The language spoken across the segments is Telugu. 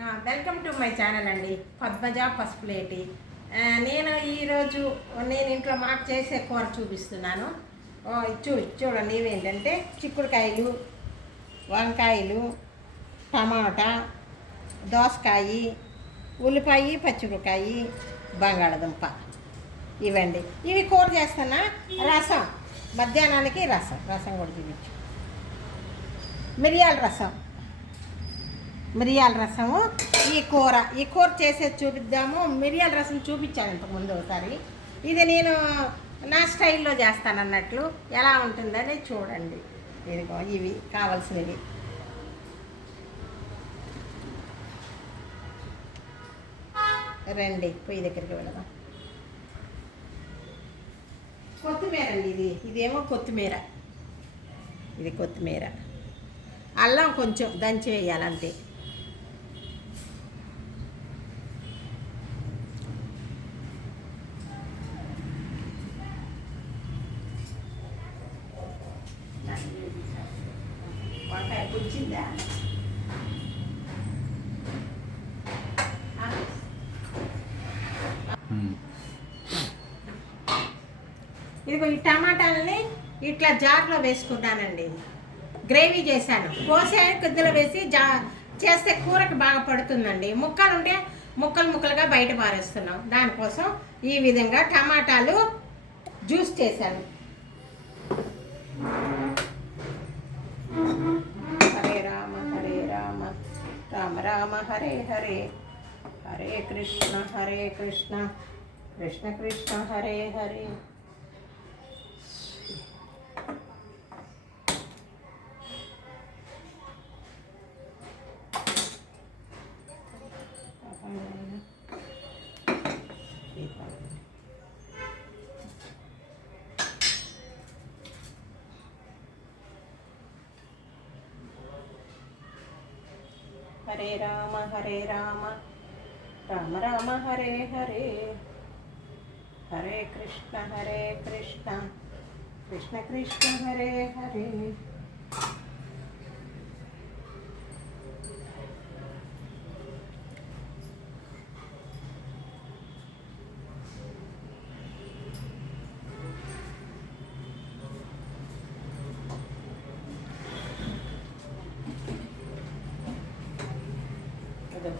వెల్కమ్ టు మై ఛానల్ అండి, పద్మజ పసుపులేటి. నేను ఈరోజు ఇంట్లో మాకు చేసే కూర చూపిస్తున్నాను. చూడండి, ఇవేంటంటే చిక్కుడుకాయలు, వంకాయలు, టమాటా, దోసకాయ, ఉల్లిపాయ, పచ్చిమిరపకాయ, బంగాళదుంప ఇవండి. ఇవి కూర చేస్తున్నా. రసం మధ్యాహ్నానికి రసం కూడా చూపించు. మిరియాల రసము. ఈ కూర చేసేది చూపిద్దాము. మిరియాల రసం చూపించాను ఇంతకుముందు ఒకసారి. ఇది నేను నా స్టైల్లో చేస్తాను అన్నట్లు. ఎలా ఉంటుందని చూడండి. ఇదిగో ఇవి కావాల్సినవి. రండి, పొయ్యి దగ్గరికి వెళదాం. కొత్తిమీర అండి, ఇదేమో కొత్తిమీర. ఇది కొత్తిమీర. అల్లం కొంచెం దంచి వేయాలంతే. వంకాయ పుచ్చిందా? ఇదిగో ఈ టమాటాలని ఇట్లా జార్లో వేసుకున్నానండి. గ్రేవీ చేశాను. కోసే కొద్దిలో వేసి చేస్తే కూరకు బాగా పడుతుందండి. ముక్కలు ఉంటే ముక్కలుగా బయట పారేస్తున్నాం. దానికోసం ఈ విధంగా టమాటాలు జ్యూస్ చేశాను. హరే రామ హరే రామ రామ రామ హరే హరే, హరే కృష్ణ కృష్ణ కృష్ణ హరే హరే. హరే రామ రామ రామ హరే హరే, హరే కృష్ణ కృష్ణ కృష్ణ హరే హరే.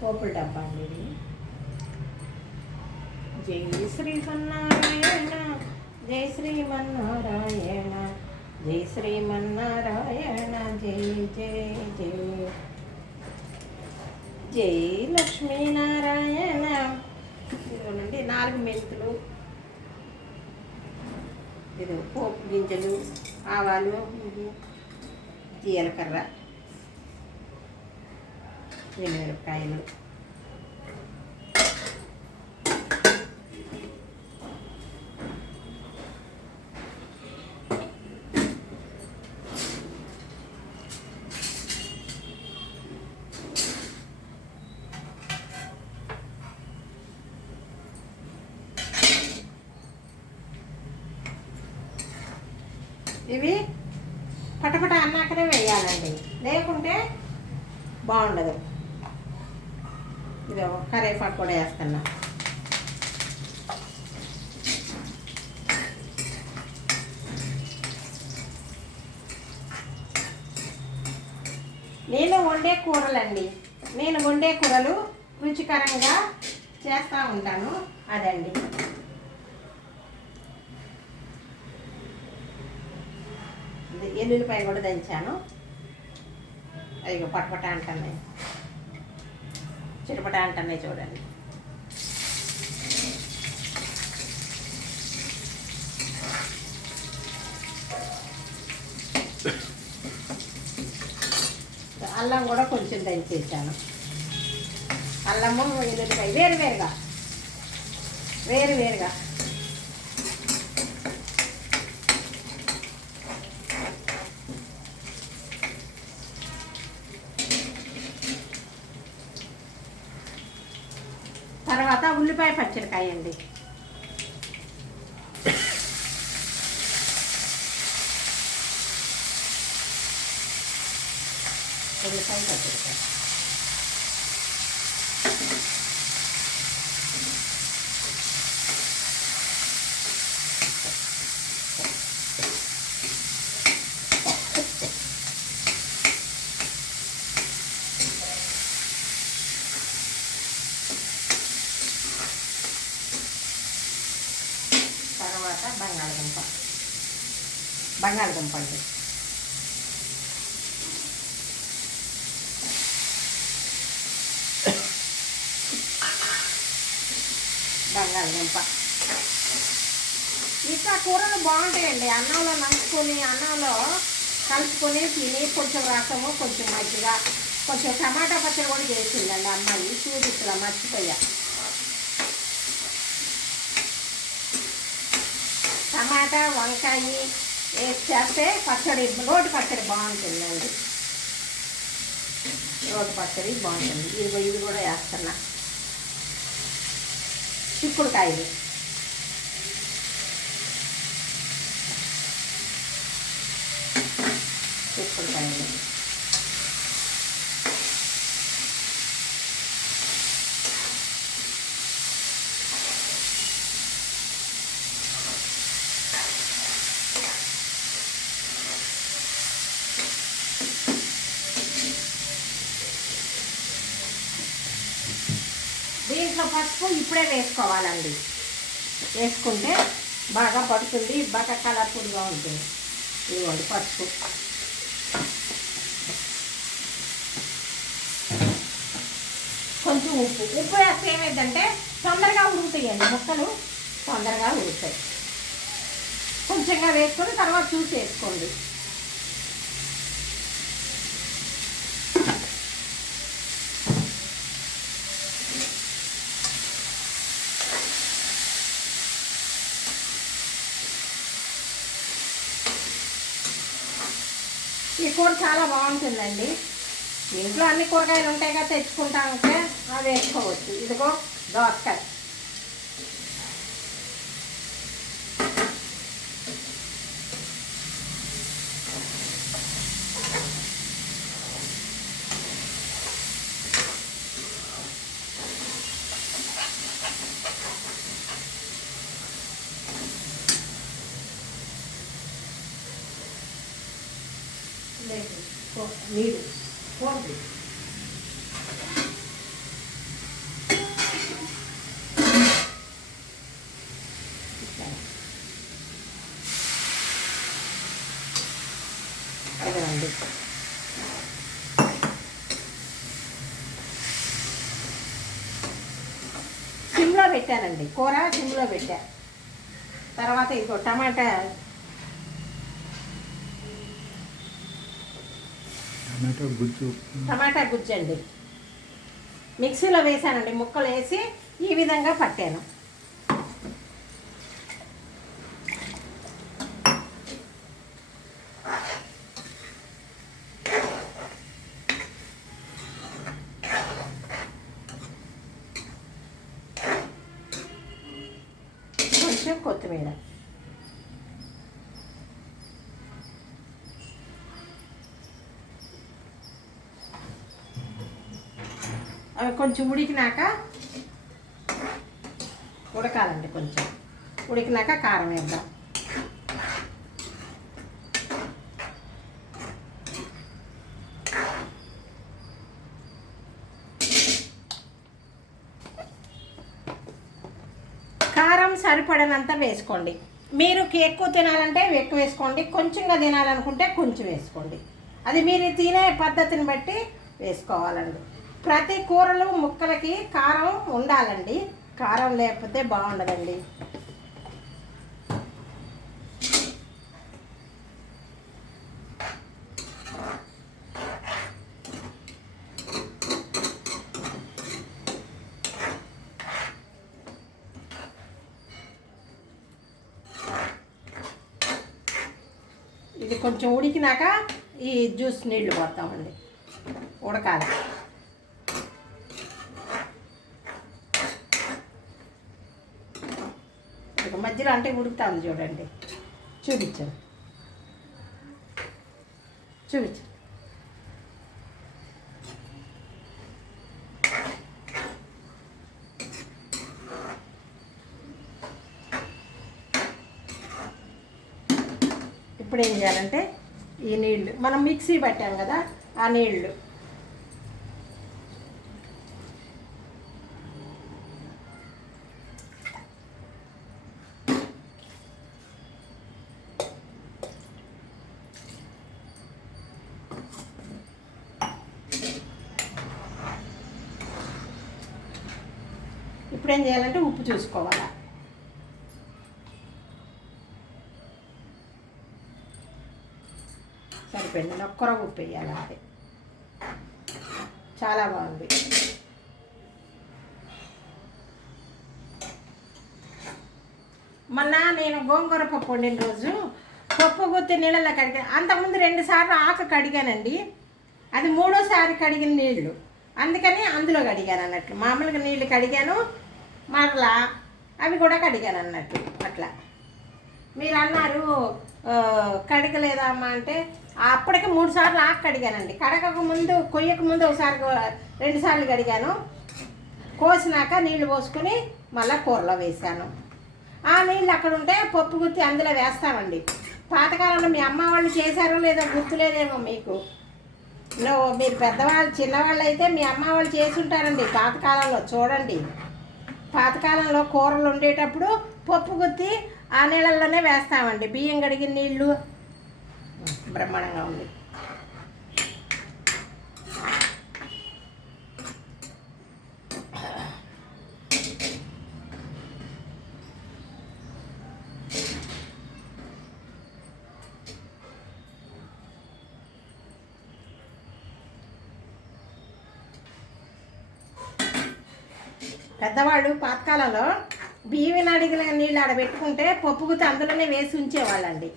పోపుల డబ్బా అండి ఇది. జై శ్రీమన్నారాయణ, జై శ్రీమన్నారాయణ, జై శ్రీమన్నారాయణ, జై జై జై, జై లక్ష్మీనారాయణ. ఇదిగోనండి 4 మెంతులు, ఇది పోపు గింజలు, ఆవాలు, జీలకర్ర, మిరపకాయలు. ఇవి పటపట అన్నాకనే వేయాలండి, లేకుంటే బాగుండదు. ఇది కరేపాకు కూడా వేస్తున్నా. నేను వండే కూరలు రుచికరంగా చేస్తూ ఉంటాను. అదండి. ఎల్లుల్లిపాయ కూడా దంచాను. అదిగో పటపట అంటున్నాయి, చిటపట అంటున్నాయి చూడండి. అల్లం కూడా కొంచెం దంచేసాను. అల్లము ఎల్లుల్లిపాయ వేరువేరుగా. తర్వాత ఉల్లిపాయ పచ్చిమిరపకాయ అండి. ఉల్లిపాయ పచ్చిమిరపకాయ. బంగాళదుంప అండి. బంగాళదుంప ఇంకా కూరలు బాగుంటాయండి. అన్నంలో నంచుకొని అన్నంలో కలుపుకొని తిని కొంచెం రసము కొంచెం మజ్జిగ కొంచెం టమాటా పచ్చడి కూడా చేసిందండి అమ్మాయి, చూపిస్తున్నా మర్చిపోయా. టమాటా వంకాయ వేసి చేస్తే పచ్చడి, రోటి పచ్చడి బాగుంటుందండి. రోటి పచ్చడి బాగుంటుంది. ఇది కూడా వేస్తున్నా. చిక్కుడుకాయలు దీంట్లో పసుపు ఇప్పుడే వేసుకోవాలండి. వేసుకుంటే బాగా పడుతుంది, బాగా కలర్ఫుల్గా ఉంటుంది. ఇదిగోండి పసుపు, కొంచెం ఉప్పు. ఉప్పు వేస్తే ఏమైందంటే తొందరగా ఉడుకుతాయండి, ముక్కలు తొందరగా ఉడుకుతాయి. కొంచెంగా వేసుకొని తర్వాత చూసి వేసుకోండి. ఈ కూర చాలా బాగుంటుందండి. ఇంట్లో అన్ని కూరగాయలు ఉంటాయి కదా, తెచ్చుకుంటామంటే అవి వేసుకోవచ్చు. ఇదిగో దోసకాయ, నీరు పోండి. అదండి సిమ్లో పెట్టానండి, కూర సిమ్లో పెట్టా. తర్వాత ఇంకో టమాటా గుజ్జు అండి మిక్సీలో వేసానండి. ముక్కలు వేసి ఈ విధంగా పట్టాను. కొంచెం కొత్తిమీర, అవి కొంచెం ఉడికినాక ఉడకాలండి. కొంచెం ఉడికినాక కారం వేద్దాం. కారం సరిపడనంత వేసుకోండి. మీరు ఎక్కువ తినాలంటే ఎక్కువ వేసుకోండి, కొంచెంగా తినాలనుకుంటే కొంచెం వేసుకోండి. అది మీరు తినే పద్ధతిని బట్టి వేసుకోవాలండి. ప్రతి కూరలు ముక్కలకి కారం ఉండాలండి, కారం లేకపోతే బాగుండదండి. ఇది కొంచెం ఉడికినాక ఈ జ్యూస్ నీళ్లు పోతామండి, ఉడకాలి. మధ్యలో అంటే ఉడుకుతాను చూడండి. చూపించండి. ఇప్పుడు ఏం చేయాలంటే ఈ నీళ్ళు మనం మిక్సీ పట్టాం కదా, ఆ నీళ్ళు ఇప్పుడు ఏం చేయాలంటే ఉప్పు చూసుకోవాలి. సరిపోయింది. ఒక్కరో ఉప్పు వేయాలి. అది చాలా బాగుంది. మొన్న నేను గోంగూర పప్పు వండిన రోజు పప్పు గుత్తి నీళ్ళలో కడిగాను. అంతకుముందు 2 సార్లు ఆకు కడిగానండి. అది 3వ సారి కడిగిన నీళ్ళు, అందుకని అందులో కడిగాను అన్నట్లు. మామూలుగా నీళ్ళు కడిగాను, మరలా అవి కూడా కడిగాను అన్నట్టు. అట్లా మీరు అన్నారు కడగలేదా అమ్మా అంటే, అప్పటికి 3 సార్లు ఆకు కడిగానండి. కడగక ముందు, కొయ్యక ముందు ఒకసారి 2 సార్లు కడిగాను. కోసినాక నీళ్లు పోసుకొని మళ్ళీ కూరలో వేసాను. ఆ నీళ్ళు అక్కడ ఉంటే పప్పు గుత్తి అందులో వేస్తామండి. పాతకాలంలో మీ అమ్మ వాళ్ళు చేశారో లేదో గుర్తులేదేమో మీకు. మీరు పెద్దవాళ్ళు, చిన్నవాళ్ళు అయితే మీ అమ్మ వాళ్ళు చేసి ఉంటారండి పాతకాలంలో. చూడండి, పాతకాలంలో కూరలు ఉండేటప్పుడు పప్పు గుత్తి ఆ నీళ్ళల్లోనే వేస్తామండి. బియ్యం కడిగిన నీళ్ళు బ్రహ్మాండంగా ఉంది. పెద్దవాళ్ళు పాతకాలంలో బియ్యం అడిగిన నీళ్ళు ఆడబెట్టుకుంటే పప్పు గుత్తి అందులోనే వేసి ఉంచేవాళ్ళండి.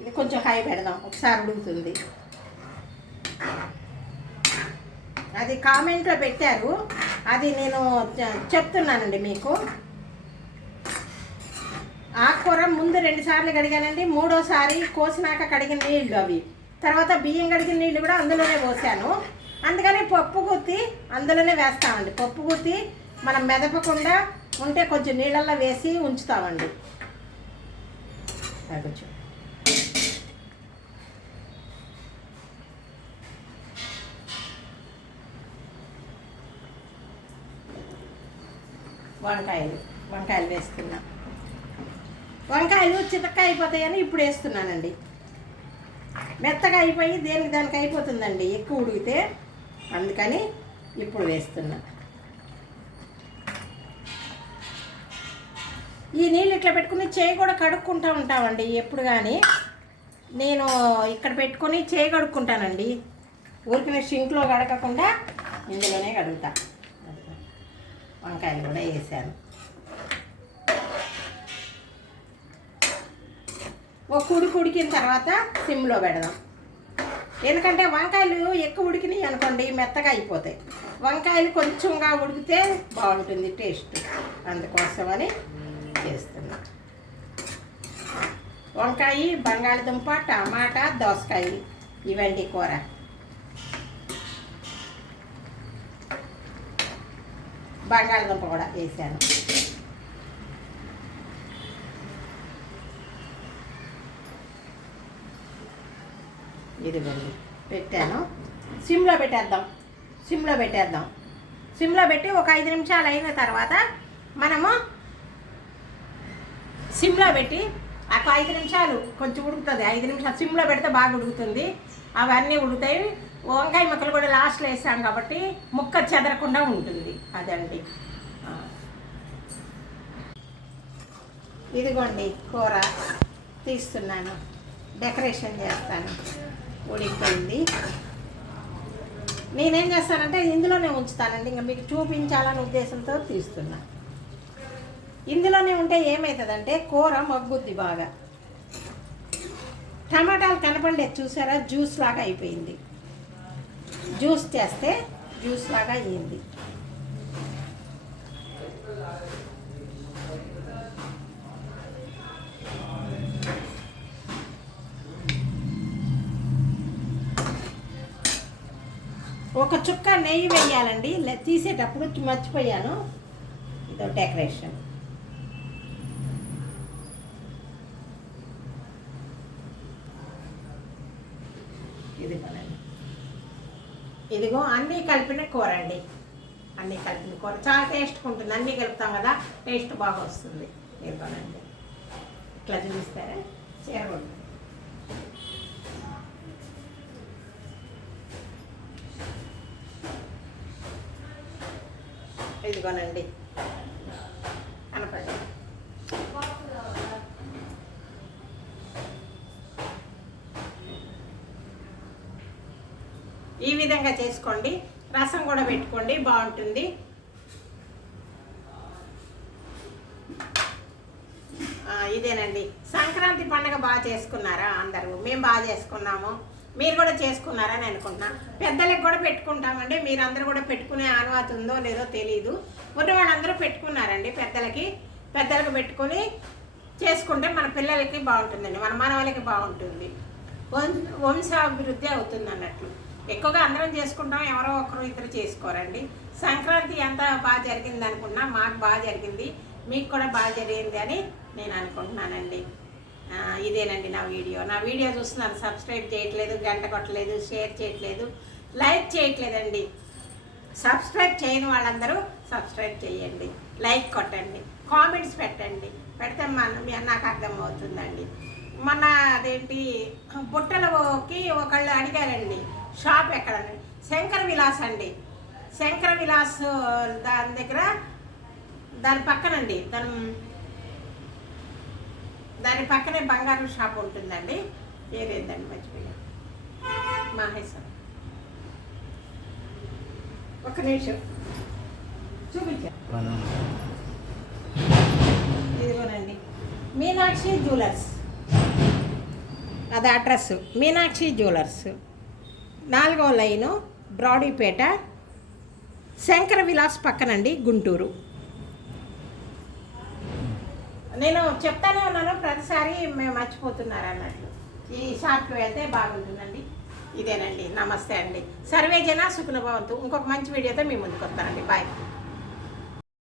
ఇది కొంచెం హై పెడదాం, ఒకసారి ఉడుకుతుంది. అది కామెంట్లో పెట్టారు, అది నేను చెప్తున్నానండి మీకు. ఆకుకూర ముందు 2 సార్లు కడిగానండి. 3వ సారి కోసినాక కడిగిన నీళ్ళు అవి. తర్వాత బియ్యం కడిగిన నీళ్ళు కూడా అందులోనే పోసాను. అందుకని పప్పు గుత్తి అందులోనే వేస్తామండి. పప్పు గుత్తి మనం మెదపకుండా ఉంటే కొంచెం నీళ్ళల్లో వేసి ఉంచుతామండి. కొంచెం వంకాయలు వేస్తున్నా. వంకాయలు చితక్కాయ అయిపోతాయని ఇప్పుడు వేస్తున్నానండి. మెత్తగా అయిపోయి దానికి అయిపోతుందండి ఎక్కువ ఉడికితే, అందుకని ఇప్పుడు వేస్తున్నా. ఈ నీళ్ళు ఇట్లా పెట్టుకుని చేయి కూడా కడుక్కుంటూ ఉంటామండి ఎప్పుడు. కానీ నేను ఇక్కడ పెట్టుకొని చేయి కడుక్కుంటానండి. ఊరికిన షింక్లో కడగకుండా ఇందులోనే కడుగుతా. వంకాయలు కూడా వేసాను. ఒక ఉడికిన తర్వాత సిమ్లో పెడదాం. ఎందుకంటే వంకాయలు ఎక్కువ ఉడికినాయి అనుకోండి మెత్తగా అయిపోతాయి. వంకాయలు కొంచెంగా ఉడికితే బాగుంటుంది టేస్ట్, అందుకోసమని చేస్తున్నా. వంకాయ, బంగాళదుంప, టమాటా, దోసకాయ ఇవండి కూర. బంగాళదుంప కూడా వేసాను. ఇదిగోండి పెట్టాను. సిమ్లో పెట్టేద్దాం. సిమ్లో పెట్టి ఒక 5 నిమిషాలు అయిన తర్వాత మనము సిమ్లో పెట్టి ఒక 5 నిమిషాలు కొంచెం ఉడుకుతుంది. 5 నిమిషాలు సిమ్లో పెడితే బాగా ఉడుకుతుంది. అవన్నీ ఉడుకుతాయి. వంకాయ ముక్కలు కూడా లాస్ట్లో వేసాం కాబట్టి ముక్క చెదరకుండా ఉంటుంది. అదండి. ఇదిగోండి కూర తీస్తున్నాను, డెకరేషన్ చేస్తాను. ఉడికిపోయింది. నేనేం చేస్తానంటే ఇందులోనే ఉంచుతానండి. ఇంకా మీకు చూపించాలనే ఉద్దేశంతో తీస్తున్నా. ఇందులోనే ఉంటే ఏమవుతుందంటే కూర మగ్గుద్ది బాగా. టమాటాలు కనపడలేదు చూసారా, జ్యూస్ లాగా అయిపోయింది. జ్యూస్ చేస్తే జ్యూస్ లాగా అయ్యింది. ఒక చుక్క నెయ్యి వేయాలండి. తీసేటప్పుడు మర్చిపోయాను. ఇదో డెకరేషన్. ఇదిగో అన్నీ కలిపిన కూర అండి. అన్నీ కలిపిన కూర చాలా టేస్ట్గా ఉంటుంది. అన్నీ కలుపుతాం కదా, టేస్ట్ బాగా వస్తుంది. ఇదిగోనండి, ఇట్లా చూపిస్తారా చేరగొండి. ఇదిగోనండి కనపడి ఈ విధంగా చేసుకోండి. రసం కూడా పెట్టుకోండి, బాగుంటుంది. ఇదేనండి సంక్రాంతి పండుగ బాగా చేసుకున్నారా అందరూ? మేము బాగా చేసుకున్నాము. మీరు కూడా చేసుకున్నారని అనుకుంటున్నా. పెద్దలకు కూడా పెట్టుకుంటామండి. మీరందరూ కూడా పెట్టుకునే అనుమతి ఉందో లేదో తెలీదు. ఉన్న వాళ్ళందరూ పెట్టుకున్నారండి. పెద్దలకు పెట్టుకుని చేసుకుంటే మన పిల్లలకి బాగుంటుందండి, మన మనవలకి బాగుంటుంది, వంశాభివృద్ధి అవుతుంది అన్నట్లు. ఎక్కువగా అందరం చేసుకుంటాం, ఎవరో ఒకరు ఇద్దరు చేసుకోరండి. సంక్రాంతి ఎంత బాగా జరిగింది అనుకున్నా మాకు బాగా జరిగింది, మీకు కూడా బాగా జరిగింది అని నేను అనుకుంటున్నానండి. ఇదేనండి నా వీడియో చూస్తున్నారు, సబ్స్క్రైబ్ చేయట్లేదు, గంట కొట్టలేదు, షేర్ చేయట్లేదు, లైక్ చేయట్లేదండి. సబ్స్క్రైబ్ చేయని వాళ్ళందరూ సబ్స్క్రైబ్ చేయండి, లైక్ కొట్టండి, కామెంట్స్ పెట్టండి. పెడితే నాకు అర్థమవుతుందండి. మొన్న అదేంటి బుట్టలకి ఒకళ్ళు అడిగారండి షాప్ ఎక్కడని. శంకర విలాస్ అండి. శంకర విలాస్ దాని దగ్గర, దాని పక్కనండి, దాని పక్కనే బంగారు షాప్ ఉంటుందండి. పేరేందండి మర్చిపోయా, మహేశ్వరం. ఒక్క నిమిషం చూపించాను. ఇదిగోనండి మీనాక్షి జ్యువెలర్స్, అది అడ్రస్ మీనాక్షి జ్యువెలర్స్, 4వ లైను, బ్రాడీపేట, శంకర విలాస్ పక్కనండి, గుంటూరు. నేను చెప్తానే ఉన్నాను, ప్రతిసారి మేము మర్చిపోతున్నారు అన్నట్లు. ఈ షాప్కి వెళ్తే బాగుంటుందండి. ఇదేనండి, నమస్తే అండి. సర్వేజన సుఖనుభవంతు. ఇంకొక మంచి వీడియోతో మీ ముందుకు వస్తానండి. బాయ్.